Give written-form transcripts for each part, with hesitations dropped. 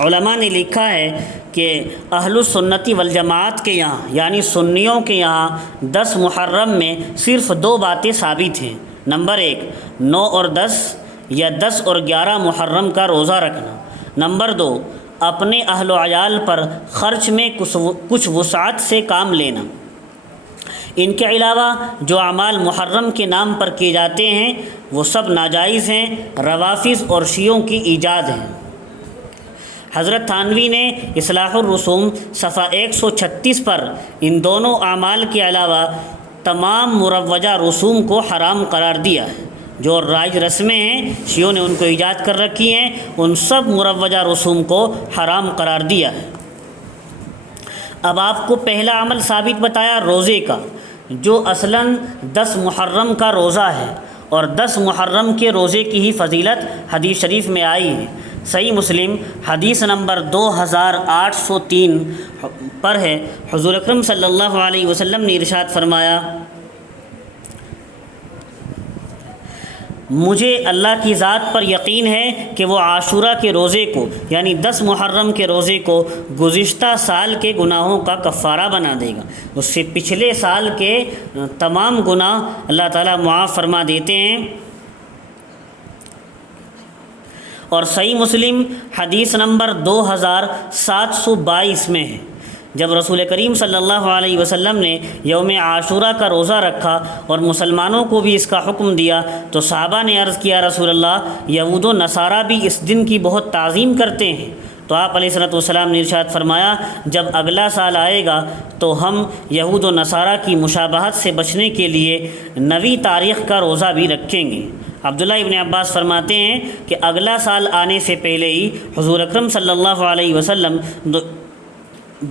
علماء نے لکھا ہے کہ اہل السنتی والجماعت کے یہاں یعنی سنیوں کے یہاں 10 محرم میں صرف 2 باتیں ثابت ہیں۔ نمبر 1 9 اور 10 یا 10 اور 11 محرم کا روزہ رکھنا۔ نمبر 2 اپنے اہل و عیال پر خرچ میں کچھ وسعت سے کام لینا۔ ان کے علاوہ جو اعمال محرم کے نام پر کیے جاتے ہیں وہ سب ناجائز ہیں، روافض اور شیعوں کی ایجاد ہیں۔ حضرت تھانوی نے اصلاح الرسوم صفحہ 136 پر ان دونوں اعمال کے علاوہ تمام مروجہ رسوم کو حرام قرار دیا ہے۔ جو رائج رسمیں ہیں شیعوں نے ان کو ایجاد کر رکھی ہیں، ان سب مروجہ رسوم کو حرام قرار دیا ہے۔ اب آپ کو پہلا عمل ثابت بتایا روزے کا، جو اصلاً 10 محرم کا روزہ ہے، اور 10 محرم کے روزے کی ہی فضیلت حدیث شریف میں آئی ہے۔ صحیح مسلم حدیث نمبر 2803 پر ہے، حضور اکرم صلی اللہ علیہ وسلم نے ارشاد فرمایا، مجھے اللہ کی ذات پر یقین ہے کہ وہ عاشورہ کے روزے کو یعنی 10 محرم کے روزے کو گزشتہ سال کے گناہوں کا کفارہ بنا دے گا۔ اس سے پچھلے سال کے تمام گناہ اللہ تعالیٰ معاف فرما دیتے ہیں۔ اور صحیح مسلم حدیث نمبر 2722 میں ہے، جب رسول کریم صلی اللہ علیہ وسلم نے یوم عاشورہ کا روزہ رکھا اور مسلمانوں کو بھی اس کا حکم دیا تو صحابہ نے عرض کیا رسول اللہ، یہود و نصارہ بھی اس دن کی بہت تعظیم کرتے ہیں۔ تو آپ علیہ الصلوۃ والسلام نے ارشاد فرمایا، جب اگلا سال آئے گا تو ہم یہود و نصارہ کی مشابہت سے بچنے کے لیے نویں تاریخ کا روزہ بھی رکھیں گے۔ عبداللہ ابن عباس فرماتے ہیں کہ اگلا سال آنے سے پہلے ہی حضور اکرم صلی اللہ علیہ وسلم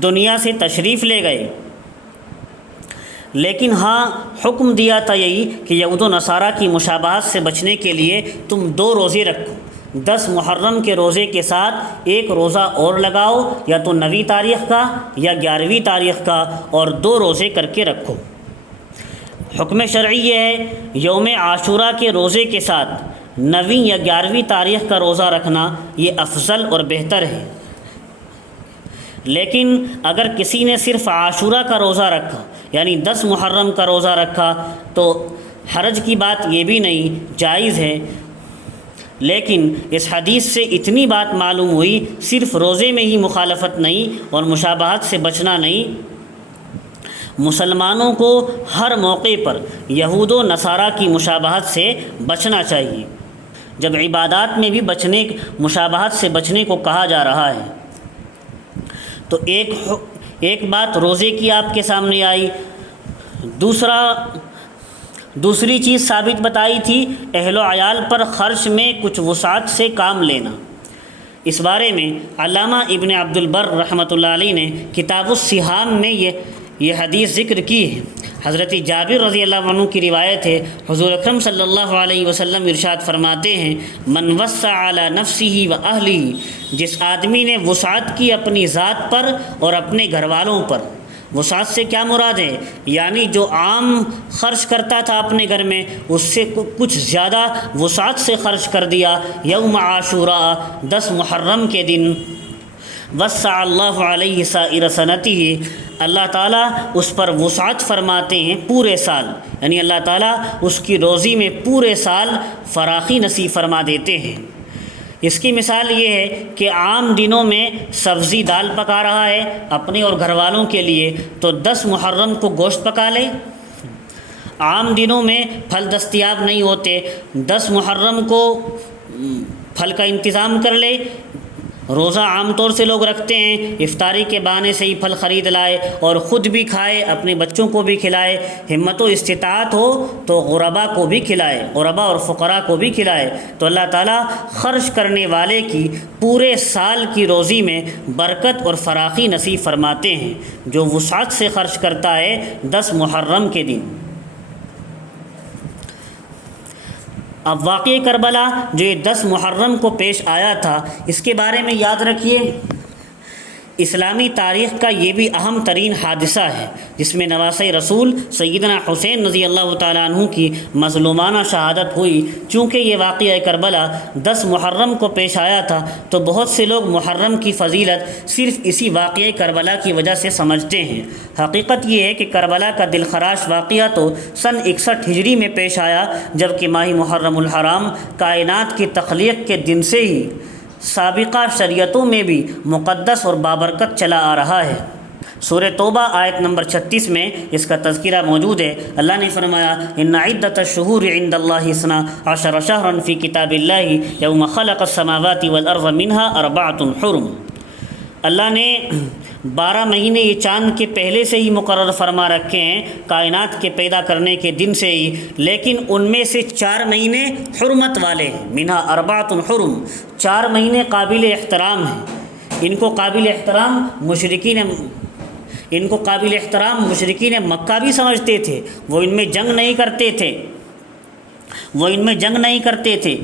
دنیا سے تشریف لے گئے، لیکن ہاں حکم دیا تھا یہی کہ یہود و نصارہ کی مشابہت سے بچنے کے لیے تم 2 روزے رکھو، 10 محرم کے روزے کے ساتھ ایک روزہ اور لگاؤ، یا تو 9ویں تاریخ کا یا 11ویں تاریخ کا، اور 2 روزے کر کے رکھو۔ حکم شرعی یہ ہے یوم عاشورہ کے روزے کے ساتھ 9ویں یا 11ویں تاریخ کا روزہ رکھنا یہ افضل اور بہتر ہے۔ لیکن اگر کسی نے صرف عاشورہ کا روزہ رکھا یعنی 10 محرم کا روزہ رکھا تو حرج کی بات یہ بھی نہیں، جائز ہے۔ لیکن اس حدیث سے اتنی بات معلوم ہوئی، صرف روزے میں ہی مخالفت نہیں اور مشابہت سے بچنا نہیں، مسلمانوں کو ہر موقع پر یہود و نصارہ کی مشابہت سے بچنا چاہیے۔ جب عبادات میں بھی مشابہت سے بچنے کو کہا جا رہا ہے تو ایک بات روزے کی آپ کے سامنے آئی، دوسری چیز ثابت بتائی تھی اہل و عیال پر خرچ میں کچھ وسعت سے کام لینا۔ اس بارے میں علامہ ابن عبد البر رحمۃ اللہ علیہ نے کتاب الصحام میں یہ حدیث ذکر کی ہے۔ حضرت جابر رضی اللہ عنہ کی روایت ہے، حضور اکرم صلی اللہ علیہ وسلم ارشاد فرماتے ہیں، من وسع علی نفسہ و اہلہ، جس آدمی نے وسعت کی اپنی ذات پر اور اپنے گھر والوں پر۔ وسعت سے کیا مراد ہے؟ یعنی جو عام خرچ کرتا تھا اپنے گھر میں اس سے کچھ زیادہ وسعت سے خرچ کر دیا یوم عاشوراء 10 محرم کے دن۔ وسع اللہ علیہ سائر سنتہ، اللہ تعالیٰ اس پر وسعت فرماتے ہیں پورے سال، یعنی اللہ تعالیٰ اس کی روزی میں پورے سال فراخی نصیب فرما دیتے ہیں۔ اس کی مثال یہ ہے کہ عام دنوں میں سبزی دال پکا رہا ہے اپنے اور گھر والوں کے لیے تو 10 محرم کو گوشت پکا لے۔ عام دنوں میں پھل دستیاب نہیں ہوتے، 10 محرم کو پھل کا انتظام کر لے۔ روزہ عام طور سے لوگ رکھتے ہیں، افطاری کے بہانے سے ہی پھل خرید لائے اور خود بھی کھائے، اپنے بچوں کو بھی کھلائے، ہمت و استطاعت ہو تو غربا کو بھی کھلائے، غربا اور فقراء کو بھی کھلائے۔ تو اللہ تعالیٰ خرچ کرنے والے کی پورے سال کی روزی میں برکت اور فراخی نصیب فرماتے ہیں، جو وسعت سے خرچ کرتا ہے 10 محرم کے دن۔ اب واقعہ کربلا جو یہ 10 محرم کو پیش آیا تھا، اس کے بارے میں یاد رکھیے اسلامی تاریخ کا یہ بھی اہم ترین حادثہ ہے جس میں نواسۂ رسول سیدنا حسین رضی اللہ تعالیٰ عنہ کی مظلومانہ شہادت ہوئی۔ چونکہ یہ واقعہ کربلا 10 محرم کو پیش آیا تھا تو بہت سے لوگ محرم کی فضیلت صرف اسی واقعہ کربلا کی وجہ سے سمجھتے ہیں۔ حقیقت یہ ہے کہ کربلا کا دلخراش واقعہ تو سن 61 ہجری میں پیش آیا، جبکہ ماہ محرم الحرام کائنات کی تخلیق کے دن سے ہی سابقہ شریعتوں میں بھی مقدس اور بابرکت چلا آ رہا ہے۔ سورہ توبہ آیت نمبر 36 میں اس کا تذکرہ موجود ہے۔ اللہ نے فرمایا ان عدۃ الشہور عند اللہ 12 شہرا فی کتاب اللہ یوم خلق السماوات والارض منها 4 حرم۔ اللہ نے 12 مہینے یہ چاند کے پہلے سے ہی مقرر فرما رکھے ہیں، کائنات کے پیدا کرنے کے دن سے ہی، لیکن ان میں سے 4 مہینے حرمت والے ہیں۔ منہا 4 حرم، 4 مہینے قابل احترام ہیں۔ ان کو قابل احترام مشرکین مکہ بھی سمجھتے تھے، وہ ان میں جنگ نہیں کرتے تھے۔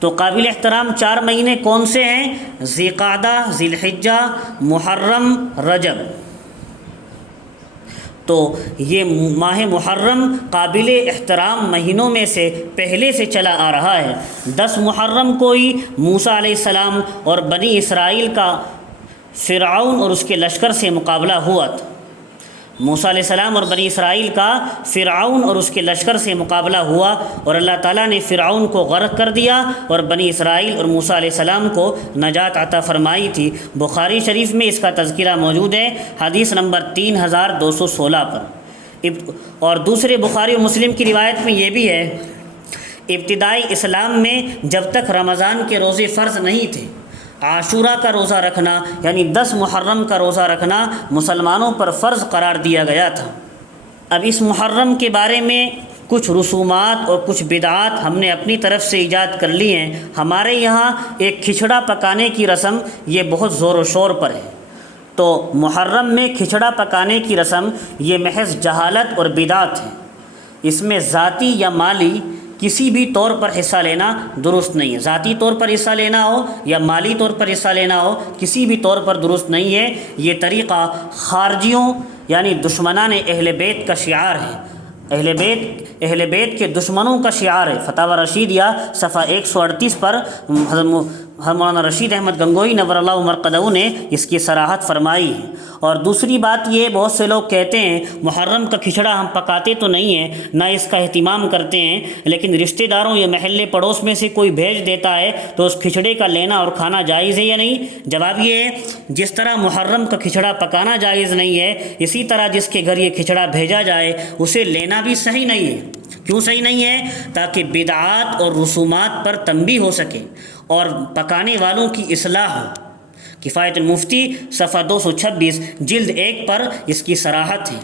تو قابل احترام 4 مہینے کون سے ہیں؟ ذی قعدہ، ذی الحجہ، محرم، رجب۔ تو یہ ماہ محرم قابل احترام مہینوں میں سے پہلے سے چلا آ رہا ہے۔ 10 محرم کو ہی موسیٰ علیہ السلام اور بنی اسرائیل کا فرعون اور اس کے لشکر سے مقابلہ ہوا تھا۔ موسیٰ علیہ السلام اور بنی اسرائیل کا فرعون اور اس کے لشکر سے مقابلہ ہوا، اور اللہ تعالیٰ نے فرعون کو غرق کر دیا اور بنی اسرائیل اور موسیٰ علیہ السلام کو نجات عطا فرمائی تھی۔ بخاری شریف میں اس کا تذکرہ موجود ہے، حدیث نمبر 3216 پر۔ اور دوسرے بخاری و مسلم کی روایت میں یہ بھی ہے، ابتدائی اسلام میں جب تک رمضان کے روزے فرض نہیں تھے، عاشورہ کا روزہ رکھنا یعنی 10 محرم کا روزہ رکھنا مسلمانوں پر فرض قرار دیا گیا تھا۔ اب اس محرم کے بارے میں کچھ رسومات اور کچھ بدعات ہم نے اپنی طرف سے ایجاد کر لی ہیں۔ ہمارے یہاں ایک کھچڑا پکانے کی رسم یہ بہت زور و شور پر ہے۔ تو محرم میں کھچڑا پکانے کی رسم یہ محض جہالت اور بدعت ہے۔ اس میں ذاتی یا مالی کسی بھی طور پر حصہ لینا درست نہیں ہے۔ ذاتی طور پر حصہ لینا ہو یا مالی طور پر حصہ لینا ہو، کسی بھی طور پر درست نہیں ہے۔ یہ طریقہ خارجیوں یعنی دشمنان اہل بیت کا شعار ہے، اہل بیت کے دشمنوں کا شعار ہے۔ فتاوی رشیدیہ صفحہ 138 پر مولانا رشید احمد گنگوئی نور اللہ مرقدہ نے اس کی صراحت فرمائی ہے۔ اور دوسری بات یہ، بہت سے لوگ کہتے ہیں محرم کا کھچڑا ہم پکاتے تو نہیں ہیں، نہ اس کا اہتمام کرتے ہیں، لیکن رشتہ داروں یا محلے پڑوس میں سے کوئی بھیج دیتا ہے تو اس کھچڑے کا لینا اور کھانا جائز ہے یا نہیں؟ جواب یہ ہے، جس طرح محرم کا کھچڑا پکانا جائز نہیں ہے، اسی طرح جس کے گھر یہ کھچڑا بھیجا جائے اسے لینا بھی صحیح نہیں ہے۔ کیوں صحیح نہیں ہے؟ تاکہ بدعات اور رسومات پر تنبیہ ہو سکے اور پکانے والوں کی اصلاح ہو۔ کفایت المفتی صفحہ 226 جلد 1 پر اس کی صراحت ہے۔